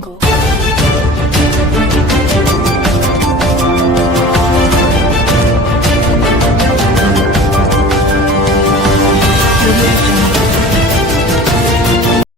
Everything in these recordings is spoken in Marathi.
jungle.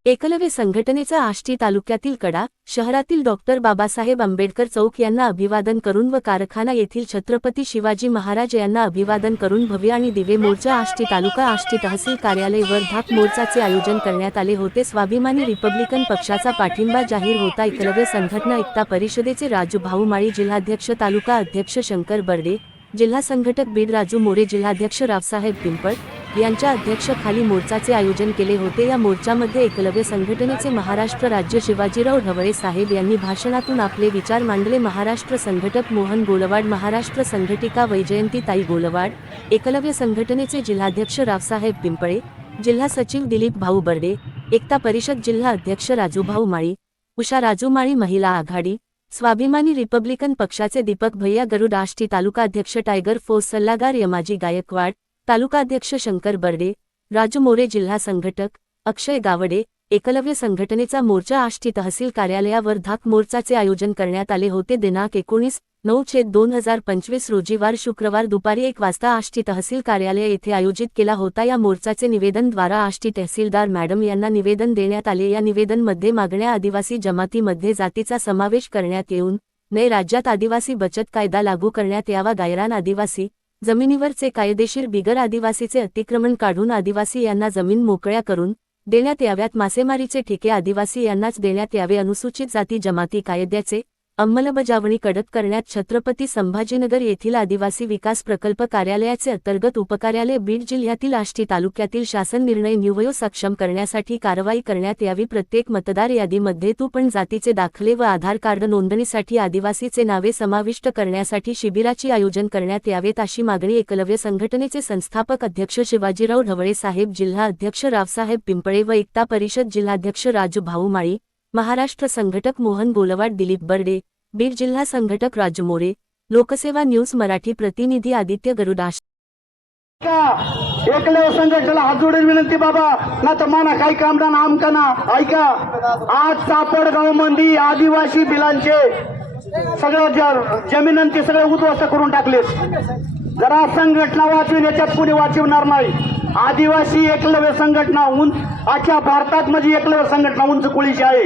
एकलव्य संघटनेचा आष्टी तालुक्यातील कडा शहरातील डॉक्टर बाबासाहेब आंबेडकर चौक यांना अभिवादन करून व कारखाना येथील छत्रपती शिवाजी महाराज यांना अभिवादन करून भव्य आणि दिवे मोर्चा आष्टी तालुका आष्टी तहसील कार्यालय वर धाक मोर्चाचे आयोजन करण्यात आले होते. स्वाभिमानी रिपब्लिकन पक्षाचा पाठिंबा जाहीर होता. एकलव्य संघटना एकता परिषदेचे राजू भाऊमाळी जिल्हाध्यक्ष तालुका अध्यक्ष शंकर बर्डे जिल्हा संघटक बीड राजू मोरे जिल्हाध्यक्ष रावसाहेब पिंपळ यांच्या अध्यक्षखाली मोर्चाचे आयोजन केले होते. या मोर्चामध्ये एकलव्य संघटनेचे महाराष्ट्र राज्य शिवाजीराव ढवळे साहेब यांनी भाषणातून आपले विचार मांडले. महाराष्ट्र संघटक मोहन गोलवाड महाराष्ट्र संघटिका वैजयंती ताई गोलवाड एकलव्य संघटनेचे जिल्हाध्यक्ष रावसाहेब पिंपळे जिल्हा सचिव दिलीप भाऊ बर्डे एकता परिषद जिल्हा अध्यक्ष राजूभाऊ माळी उषा राजू माळी महिला आघाडी स्वाभिमानी रिपब्लिकन पक्षाचे दीपक भैया गरुड आष्टी तालुकाध्यक्ष टायगर फोर्स सल्लागार यमाजी गायकवाड तालुकाध्यक्ष शंकर बर्डे राजू मोरे जिल्हा संघटक अक्षय गावडे एकलव्य संघटनेचा मोर्चा आष्टी तहसील कार्यालयावर धाक मोर्चाचे आयोजन करण्यात आले होते. दिनांक एकोणीस नऊ छेद दोन हजार पंचवीस रोजी वार शुक्रवार दुपारी एक वाजता आष्टी तहसील कार्यालय येथे आयोजित केला होता. या मोर्चाचे निवेदन द्वारा आष्टी तहसीलदार मॅडम यांना निवेदन देण्यात आले. या निवेदनमध्ये मागण्या आदिवासी जमातीमध्ये जातीचा समावेश करण्यात येऊन नये राज्यात आदिवासी बचत कायदा लागू करण्यात यावा. गायरान आदिवासी जमिनीवरचे कायदेशीर बिगर आदिवासीचे अतिक्रमण काढून आदिवासी यांना जमीन मोकळ्या करून देण्यात याव्यात. मासेमारीचे ठिके आदिवासी यांनाच देण्यात यावे. अनुसूचित जाती जमाती कायद्याचे अंमलबजावणी कडक करण्यात छत्रपती संभाजीनगर येथील आदिवासी विकास प्रकल्प कार्यालयाचे अंतर्गत उपकार्यालय बीड जिल्ह्यातील आष्टी तालुक्यातील शासन निर्णय निवयो सक्षम करण्यासाठी कारवाई करण्यात यावी. प्रत्येक मतदार यादीमध्ये तू पण जातीचे दाखले व आधार कार्ड नोंदणीसाठी आदिवासीचे नावे समाविष्ट करण्यासाठी शिबिराची आयोजन करण्यात यावेत अशी मागणी एकलव्य संघटनेचे संस्थापक अध्यक्ष शिवाजीराव ढवळे साहेब जिल्हा अध्यक्ष रावसाहेब पिंपळे व एकता परिषद जिल्हाध्यक्ष राजू भाऊमाळी महाराष्ट्र संघटक मोहन बोलवाड दिलीप बर्डे बीड जिल्हा संघटक राजू मोरे लोकसेवा न्यूज मराठी प्रतिनिधी आदित्य गरुडाश का? संघटनेला हात जोडून विनंती बाबा. ना तर माना काही कामना ना आमका ना ऐका आज सापडगाव मंदी आदिवासी बिलांचे सगळं जमिनांचे सगळे उद्ध्वस्त करून टाकलेस जरा संघटना वाचून याच्यात कुणी वाचवणार नाही. आदिवासी एकलव्य संघटना उंच अख्ख्या भारतात म्हणजे एकलव्य संघटना उंच कुळीची आहे.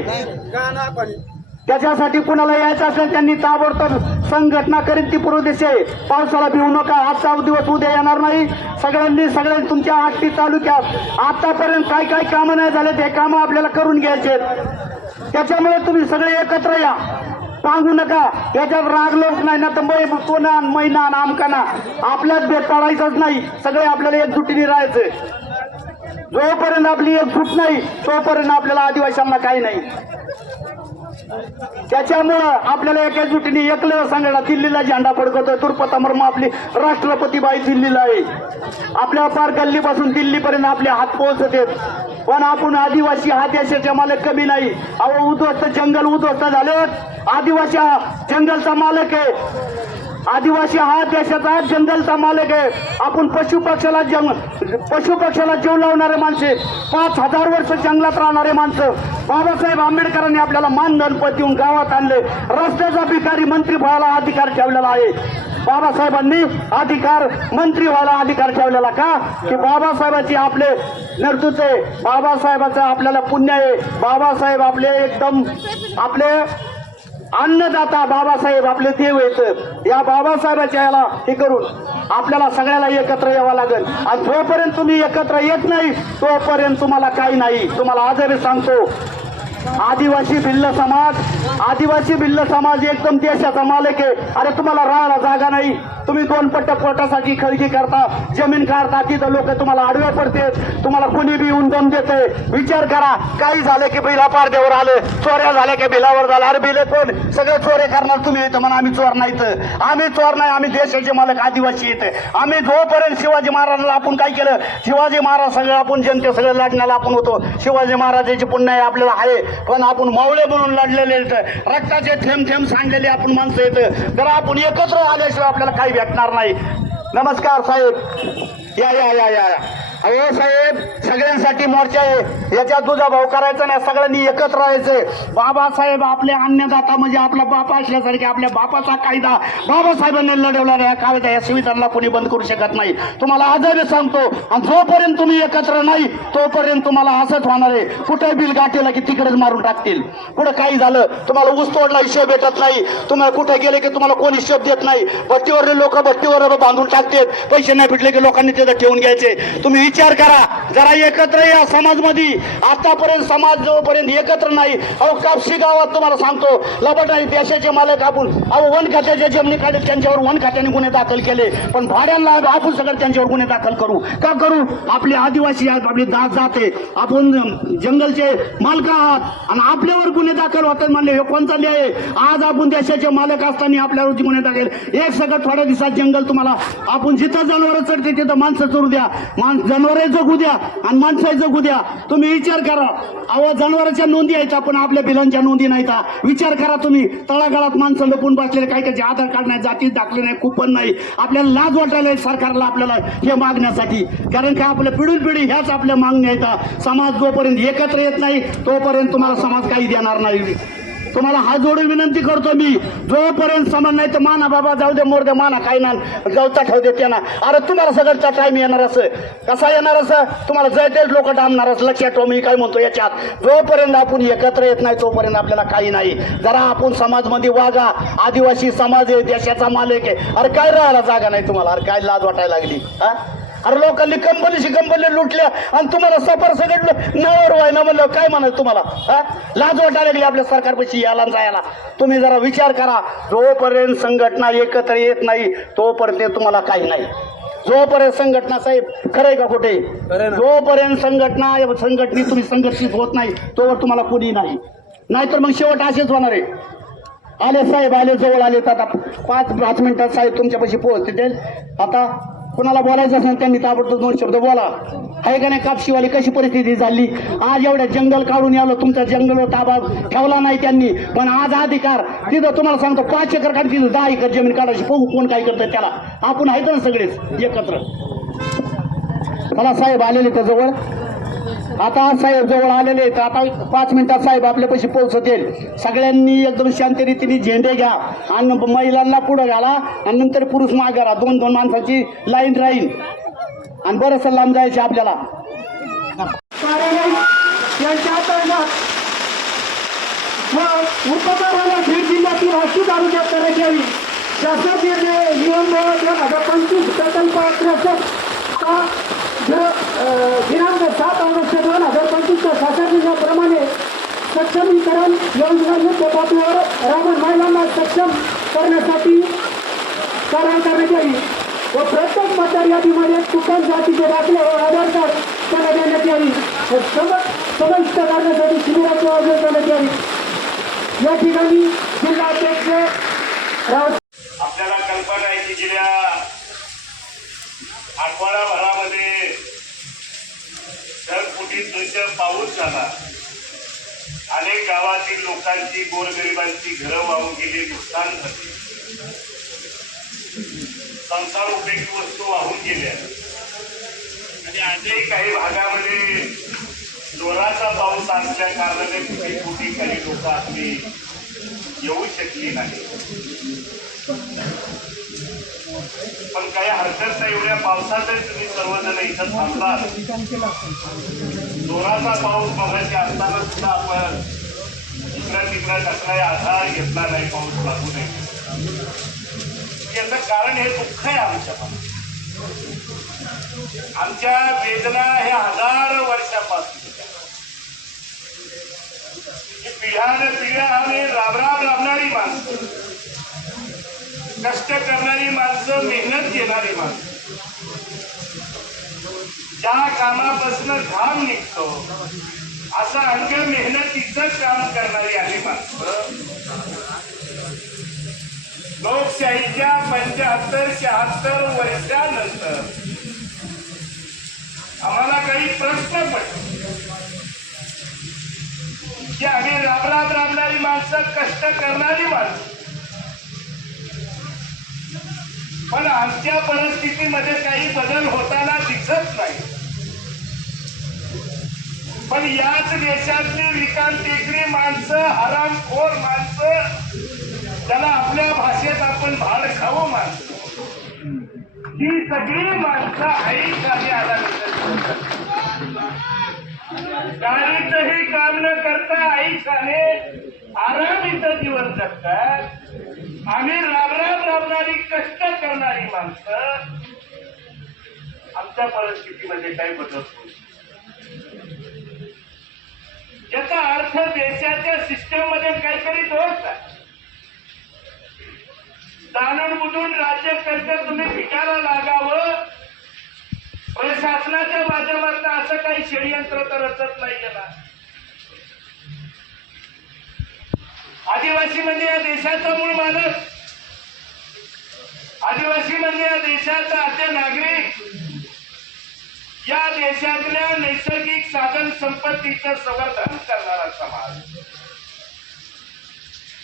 त्याच्यासाठी कुणाला यायचं असेल त्यांनी ताबडतोब संघटना करीत ती पूर्वदेश आहे पावसाळा भिवू नका आजचा दिवस उद्या येणार नाही. सगळ्यांनी सगळ्यांनी तुमच्या आठटी तालुक्यात आतापर्यंत काय काय कामं नाही झाले ते कामं आपल्याला करून घ्यायचे त्याच्यामुळे तुम्ही सगळे एकत्र या. सांगू नका. याच्यात राग लोक नाही ना तर मै कोणा मैना आमकाना. आपल्यात भेट पाडायचाच नाही. सगळे आपल्याला एकजुटीने राहायचं. जोपर्यंत आपली एकजूट नाही तोपर्यंत आपल्याला आदिवासींना काही नाही. त्याच्यामुळं आपल्याला एका जुटीने एकलं सांगायला दिल्लीला झेंडा फडकवतोय तुरपता मर्म आपली राष्ट्रपतीबाई दिल्लीला आहे. आपल्या पार गल्लीपासून दिल्लीपर्यंत आपले हात पोहोचत पण आपण आदिवासी हा देशाच्या मालक कमी नाही. अहो उद्ध्वस्त जंगल उद्ध्वस्त झाले आदिवासी हा जंगलचा मालक आहे. आदिवासी हा देशाचा जंगलचा मालक आहे. आपण पशु पक्षाला जंग पशु पक्षाला जीव लावणारे माणसे पाच हजार वर्ष जंगलात राहणारे माणसं. बाबासाहेब आंबेडकरांनी आपल्याला मान पद देऊन गावात आणले. रस्त्याचा भिकारी मंत्री व्हायला अधिकार ठेवलेला आहे. बाबासाहेबांनी अधिकार मंत्री व्हायला अधिकार ठेवलेला का? की बाबासाहेबाची आपले नेतृत्व आहे. बाबासाहेबाचं आपल्याला पुण्य आहे. बाबासाहेब आपले एकदम आपले अन्नदाता बाबासाहेब आपले देव येत या बाबासाहेबाच्या याला हे करून आपल्याला सगळ्याला एकत्र यावं लागेल. आणि जोपर्यंत तुम्ही एकत्र येत नाही तोपर्यंत तुम्हाला काही नाही. तुम्हाला आजही सांगतो आदिवासी भिल्ल समाज आदिवासी भिल्ल समाज एकदम देशाचा मालक आहे. अरे तुम्हाला राहायला जागा नाही. तुम्ही दोन पट्ट पोटासाठी खरेदी करता जमीन काढता तिथं लोक तुम्हाला आडवे पडते तुम्हाला कुणी बी येऊन दम देते. विचार करा काही झालं की बिला पारदेवर आलं चोऱ्या झाल्या की बिलावर झालं. अरे बिले कोण? सगळे चोरे करणार तुम्ही येतं म्हणा आम्ही चोर नाही तर आम्ही चोर नाही आम्ही देशाचे मालक आदिवासी येते आम्ही जोपर्यंत शिवाजी महाराजांना आपण काय केलं? शिवाजी महाराज सगळं आपण जनते सगळं लढण्याला आपण होतो. शिवाजी महाराजाचे पुण्य आहे आपल्याला आहे पण आपण मावळे म्हणून लढलेले रक्ताचे थेंब थेंब सांडलेले आपण माणसं येतं तर आपण एकत्र आल्याशिवाय आपल्याला काही भेटणार नाही. नमस्कार साहेब. या या या या या. अहो साहेब सगळ्यांसाठी मोर्चा आहे. याच्यात तुझा भाऊ करायचा नाही सगळ्यांनी एकत्र राहायचंय बाबासाहेब आपले अन्नदाता म्हणजे आपला बाप असल्यासारखे आपल्या बापाचा कायदा बाबासाहेबांनी लढवला या कायदा या सुविधांना कोणी बंद करू शकत नाही. तुम्हाला आजही सांगतो आणि जोपर्यंत तुम्ही एकत्र नाही तोपर्यंत तुम्हाला असंच होणार आहे. कुठे बिल गाठीला की तिकडेच मारून टाकतील? पुढे काही झालं तुम्हाला ऊस तोडला हिशोब भेटत नाही. तुम्हाला कुठे गेले की तुम्हाला कोण हिशोब देत नाही? भट्टीवर लोक भट्टीवर बांधून टाकतात. पैसे नाही भेटले की लोकांनी तिथं ठेवून घ्यायचे. तुम्ही विचार करा. जरा एकत्र या समाजमध्ये. आतापर्यंत समाज जोपर्यंत एकत्र नाही. अहो कापशी गावात तुम्हाला सांगतो. लबट आहे देशाचे मालक आपण अहो वन खात्याच्या जमिनी काढत त्यांच्यावर वन खात्याने गुन्हे दाखल केले. पण भाड्यांना आपण सगळं त्यांच्यावर गुन्हे दाखल करू. का करू? आपले आदिवासी आपली दास जाते. आपण जंगलचे मालक आहात. आणि आपल्यावर गुन्हे दाखल होतात म्हणले हे कोणता न्याय? आहे? आज आपण देशाचे मालक असताना आपल्यावरती गुन्हे दाखल एक सगळं थोड्या दिवसात जंगल तुम्हाला आपण जिथं जनावर चढते तिथं माणसं चोरू द्या. माणसं जनावरे जगू द्या आणि माणसं जगू द्या. तुम्ही विचार करा. अहो जनावरांच्या नोंदी आहेत पण आपल्या बिलांच्या नोंदी नाहीत विचार करा तुम्ही. तळागाळात माणसं लपून बसलेले काही काही आधार कार्ड नाही जाती दाखले नाही कुपन नाही. आपल्याला लाज वाटायला सरकारला आपल्याला हे मागण्यासाठी. कारण का आपल्या पिढून पिढी ह्याच आपल्या मागण्या आहेत समाज जोपर्यंत एकत्र येत नाही तोपर्यंत तुम्हाला समाज काही देणार नाही. तुम्हाला हात जोडून विनंती करतो मी. जोपर्यंत समान नाही तर माना बाबा जाऊ दे मोर दे माना काही ना गवता ठेव दे त्यांना अरे तुम्हाला सगळ्यांचा टाइम येणार असं. कसा येणार असं? तुम्हाला जळतेच लोक डांबणार असं लक्षात ठेव मी काय म्हणतो याच्यात. जोपर्यंत आपण एकत्र येत नाही तोपर्यंत आपल्याला काही नाही. जरा आपण समाजमध्ये वागा. आदिवासी समाज आहे देशाचा मालक आहे. अरे काय राहायला जागा नाही तुम्हाला? अरे काय लाज वाटायला लागली? हा? अरे लोकांनी कंपनीशी कंपनी लुटल्या आणि तुम्हाला सफर सगळं नवर व्हाय ना म्हणलं. काय म्हणाल तुम्हाला? हा? लाज लागली आपल्या सरकारपाशी आणि जायला. तुम्ही जरा विचार करा. जोपर्यंत संघटना एकत्र येत नाही तोपर्यंत तुम्हाला काही नाही. जोपर्यंत संघटना साहेब खरंय का कुठे जोपर्यंत संघटना संघटनेत तुम्ही संघटित होत नाही तोवर तुम्हाला कोणी नाही. नाहीतर मग शेवट असेच होणार आहे. आले साहेब आले जवळ आले. तर आता पाच पाच मिनिटात साहेब तुमच्यापाशी पोहोचते आता कुणाला बोलायचं असेल त्यांनी ताबडतोब दोन शब्द बोला. आहे का नाही कापशीवाली कशी परिस्थिती झाली? आज एवढ्या जंगल काढून यावलं तुमचा जंगल ताबा ठेवला नाही त्यांनी. पण आज अधिकार तिथं तुम्हाला सांगतो पाच एकर काढ तिथं दहा एकर जमीन काढायची. बघू कोण काय करतं त्याला. आपण आहेत ना सगळेच एकत्र. मला साहेब आलेले त्याजवळ आता साहेब जवळ आलेले आहेत. आता पाच मिनिटात साहेब आपल्यापाशी पोहोचतील. सगळ्यांनी एकदम शांत रीतीने झेंडे घ्या. आणि महिलांना पुढे घाला. आणि नंतर पुरुष माग करा दोन दोन माणसाची लाईन राहील. आणि बरंचसं लांब जायचे आपल्याला. यांच्या बीड जिल्ह्यातील आष्टी तालुक्यात करण्यात यावी शासकीय नियम पंचवीस प्रकल्प असल्याचं का? दिनांक सात ऑगस्ट दोन हजार पंचवीसच्या शासनाप्रमाणे सक्षमीकरण योजना युद्धपातळीवर रावण महिलांना सक्षम करण्यासाठी करार करण्यात यावी. व प्रत्येक मतदार यादीमध्ये कुटुंब जातीचे दाखले व आधार कार्ड त्यांना देण्यात यावी. व सम समाविष्ट करण्यासाठी शिबिराचे आयोजन करण्यात यावी. या ठिकाणी जिल्हा अध्यक्ष राव आपल्याला कल्पना आहे की गेल्या आठवडाभरामध्ये ढगफुटी दृश्य पाऊस झाला अनेक गावातील लोकांची गोरगरिबांची घरं वाहून गेली नुकसान झाले. संसार उपयोगी वस्तू वाहून गेल्या. आणि अनेक काही भागामध्ये जोराचा पाऊस असल्या कारणाने कुठे कुठे काही लोक आपली येऊ शकली नाही. पण काही हरकत नाही एवढ्या पावसातच तुम्ही सर्वजण इथं थांबला जोराचा पाऊस बघायचे असताना सुद्धा आपण इकडं तिकडं कसलाही आधार घेतला नाही पाऊस लागू नये. याचं कारण हे दुःख आहे आमच्या आमच्या वेदना हे हजार वर्षापासून पिढ्याने पिढ्या आम्ही राबराब राबणारी माणसं. कष्ट करणारी माणसं मेहनत घेणारी माणसं. ज्या कामापासून घाम निघतो असं अंग मेहनतीच काम करणारी आली माणसं. लोकशाहीच्या पंच्याहत्तर शहात्तर वर्षानंतर आम्हाला काही प्रश्न पडले. की आम्ही राबराब राबणारी माणसं कष्ट करणारी माणसं. पण आमच्या परिस्थितीमध्ये काही बदल होताना दिसत नाही. पण याच देशातले विकास टेकरी माणसं हरामखोर माणसं त्याला आपल्या भाषेत आपण भाड खावं माणसं. ही सगळी माणसं आई खाली आला गाडीचंही काम न करता आई खाणे आराम इथं जीवन जगतात. आम्ही राबराब राबणारी कष्ट करणारी माणसं. आमच्या परिस्थितीमध्ये काही बदल होईल याचा अर्थ देशाच्या सिस्टममध्ये काहीतरी दोष आहे. जाणून बुजून राज्यकर्ते तुम्ही पिकाला लागावं. प्रशासनाच्या माध्यमातून असं काही षडयंत्र तर रचत नाही गेला आदिवासी म्हणजे या देशाचा मूळ माणूस. आदिवासी म्हणजे या देशाचा आद्य नागरिक. या देशातल्या नैसर्गिक साधन संपत्तीचं संवर्धन करणारा समाज.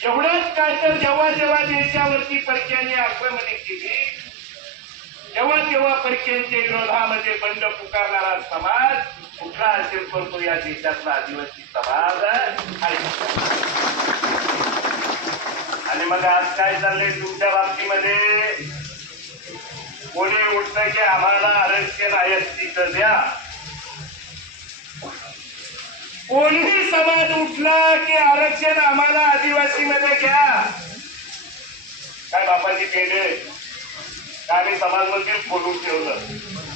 एवढंच काय तर जेव्हा जेव्हा देशावरती परक्यांनी आक्रमणे केली तेव्हा तेव्हा परक्यांच्या विरोधामध्ये बंड पुकारणारा समाज कुठला असेल तर तो या देशातला आदिवासी समाज आहे. आणि मग आज काय चाललंय तुमच्या बाबतीमध्ये? कोणी उठलं की आम्हाला आरक्षण आहे तिथं द्या. कोणीही समाज उठला की आरक्षण आम्हाला आदिवासी मध्ये घ्या. काय बापाची पेढे काय आम्ही समाज मंदिर खोलून ठेवलं?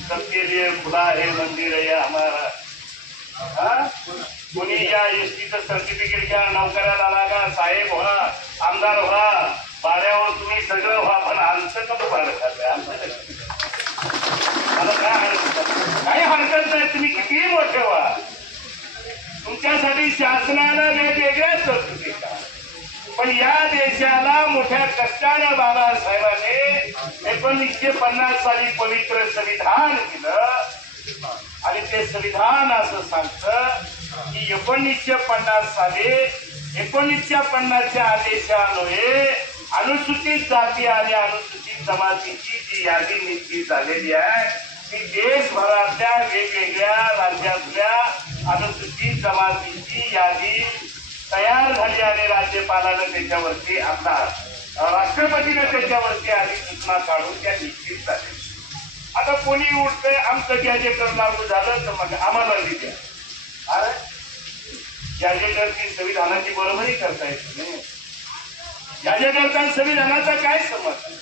सबके लिए खुला हे मंदिर आहे आम्हाला. हा? कोणी या एसटीचं सर्टिफिकेट घ्या नोकऱ्याला लागा साहेब व्हा आमदार व्हा. भाड्यावर तुम्ही सगळं व्हा पण आमचं कसं भाडं खातं आमचं मला काय हरकत काही हरकत नाही तुम्ही कितीही मोठे व्हा. तुमच्यासाठी शासनानं वेगवेगळ्या तरतुदी पण या देशाला मोठ्या कष्टाने बाबासाहेबांनी एकोणीसशे पन्नास साली पवित्र संविधान दिलं. आणि ते संविधान असं सांगतं की एकोणीसशे पन्नास साली एकोणीसशे पन्नासच्या आदेशान्वये अनुसूचित जाती आणि अनुसूचित जमातीची जी यादी निश्चित झालेली आहे ती देशभरातल्या वेगवेगळ्या राज्यातल्या अनुसूचित जमातीची यादी तयार झाली आणि राज्यपालानं त्याच्यावरती आता राष्ट्रपतीनं त्याच्यावरती आधी सूचना काढून त्या निश्चित झाल्या. आता कोणी उठतंय आमचं गॅजेटर लागू झालं तर मग आम्हाला द्या. अरे गॅजेटरची संविधानाची बरोबरी करता येत नाही. गॅजेटरचा आणि संविधानाचा काय संबंध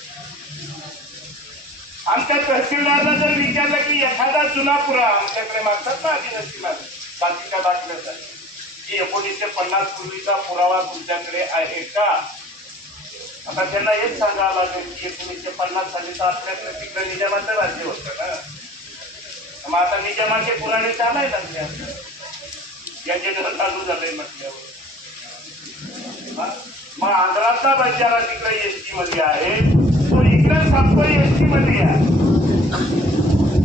आमच्या तहसीलदारला जर विचारलं की एखादा जुना पुरा आमच्याकडे मागतात ना आदिवासी मागे बाकीच्या बातम्याचा की एकोणीसशे पन्नास पूर्वीचा पुरावा तुमच्याकडे आहे का? आता त्यांना हेच सांगावं लागेल की एकोणीसशे पन्नास साली तर आपल्याकडे तिकडे निजामाचं राज्य होतं ना. मग आता निजामाचे पुराणे चालायला लागले यांचे घर चालू झालंय म्हटल्यावर. आता बंजारा तिकडे एसटी मध्ये आहे. तो इकडे संपई एस टी मध्ये आहे.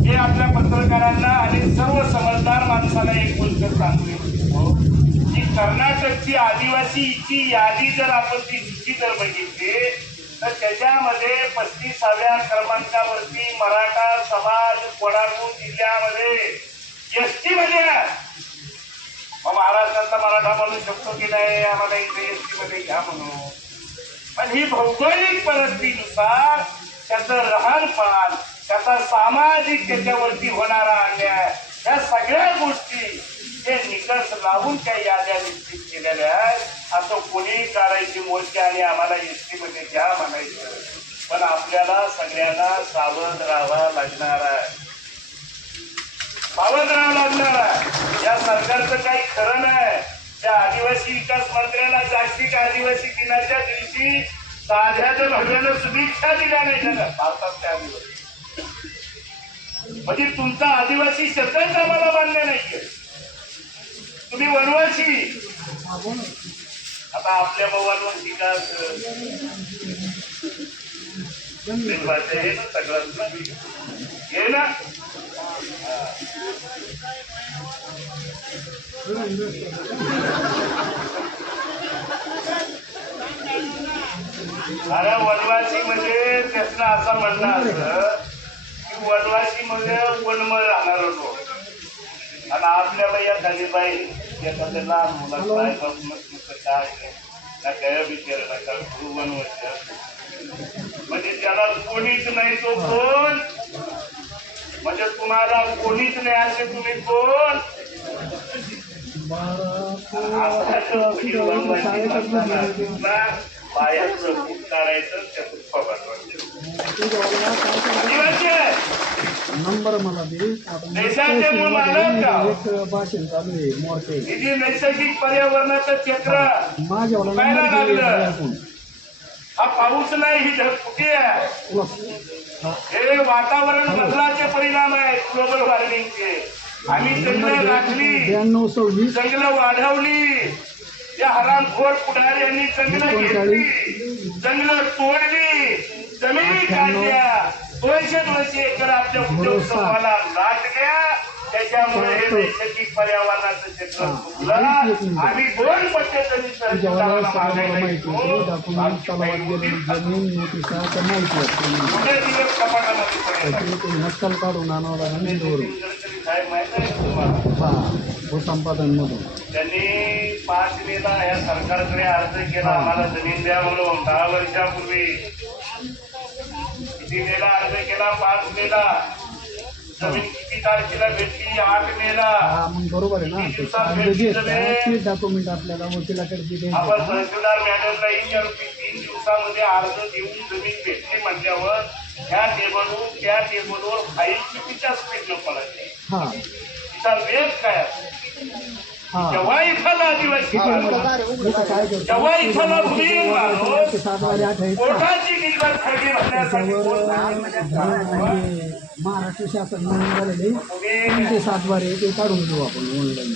हे आपल्या पत्रकारांना आणि सर्व समजदार माणसाला एक गोष्ट सांगू इच्छितो की कर्नाटकची आदिवासीची यादी जर आपण ती सूची जर बघितली तर त्याच्यामध्ये पस्तीसाव्या क्रमांकावरती मराठा समाज कोल्हापूर जिल्ह्यामध्ये एसटी मध्ये महाराष्ट्रातला मराठा म्हणू शकतो की नाही? आम्हाला इथे एसटी मध्ये घ्या म्हणून. पण ही भौगोलिक परिस्थितीनुसार त्याचं राहणपान त्याचा सामाजिक त्याच्यावरती होणारा अन्याय या सगळ्या गोष्टी हे निकष लावून त्या याद्या निश्चित केलेल्या आहेत. असं कोणी काढायची मोर्चे आणि आम्हाला एसटी मध्ये द्या म्हणायचं. पण आपल्याला सगळ्यांना सावध राहावा लागणार आहे. सावध राहावं लागणार आहे. या सरकारचं काही खरं नाही. त्या आदिवासी विकास मंत्र्याला जागतिक आदिवासी दिनाच्या दिवशी साध्याचं भगव्यानं शुभेच्छा दिल्या नाही त्याला भारतातल्या आदिवासी. म्हणजे तुमचा आदिवासी शब्दच आम्हाला मान्य नाहीये. तुम्ही वनवासी. आता आपल्या वनवासी का भाषा हे ना सगळंच ना हे ना? अरे वनवासी म्हणजे त्यातनं असं म्हणणं असं की वनवासी म्हणजे वनमय राहणार लोक आणि आपल्याला या बाई एखाद्या लहान बाप नसतं काय ना काय विचार नका गुरु बनवायचं म्हणजे त्याला कोणीच नाही तो कोण? म्हणजे तुम्हाला कोणीच नाही असे तुम्ही कोण? पायाचं फूट काढायचं. नंबर मला दे भाषण चालू आहे मोर्चे. नैसर्गिक पर्यावरणाचं चक्र माझ्या लागलं? हा पाऊस नाही ही ढगफुटी आहे. हे वातावरण बदलाचे परिणाम आहेत ग्लोबल वॉर्मिंगचे आम्ही जंगलं राखली. सव्वीस जंगलं वाढवली. त्या हरामखोर पुढाऱ्यांनी जंगलं घेतली. जंगलं तोडली. जमिनी काढल्या. दोनशे दोनशे एकर आपल्या उद्योग समूहाला त्याच्यामुळे हे नैसर्गिक पर्यावरणाचं आम्ही दोन पद्धतीने सरकारला माहिती. होती कुठे कपाटामध्ये नक्कल काढून आणावं लागेल गडकरी साहेब आहे का तुम्हाला? हा मधून त्यांनी पाच मेला या सरकारकडे अर्ज केला आम्हाला जमीन द्या म्हणून. दहा वर्षापूर्वी. किती मेला अर्ज केला? पाच मेला मग बरोबर आहे ना. ते कागद जे आहेत ते डॉक्युमेंट आपल्याला वकिलाकडे आपण द्यायचे तहसीलदार मॅडमला विचारू की तीन दिवसामध्ये अर्ज़ देऊन ज़मीन भेटली म्हटल्यावर ह्या टेबलवर त्या टेबलवर फाईल कितीच्या स्पीडनं पडायची हा. तिचा वेग काय आहे? हा. जेव्हा एखादा आदिवासी माणूस मी तर काय करतो? जेव्हा एखादा भूमिहीन माणूस सातवारी आठ आहेत. का? पोटाची किंमत खरेदी भरण्यासाठी त्याच्यावर बोलतो. म्हणजे महाराष्ट्र शासन म्हणून झालेले ते सातवारे ते काढून घेऊ आपण ऑनलाईन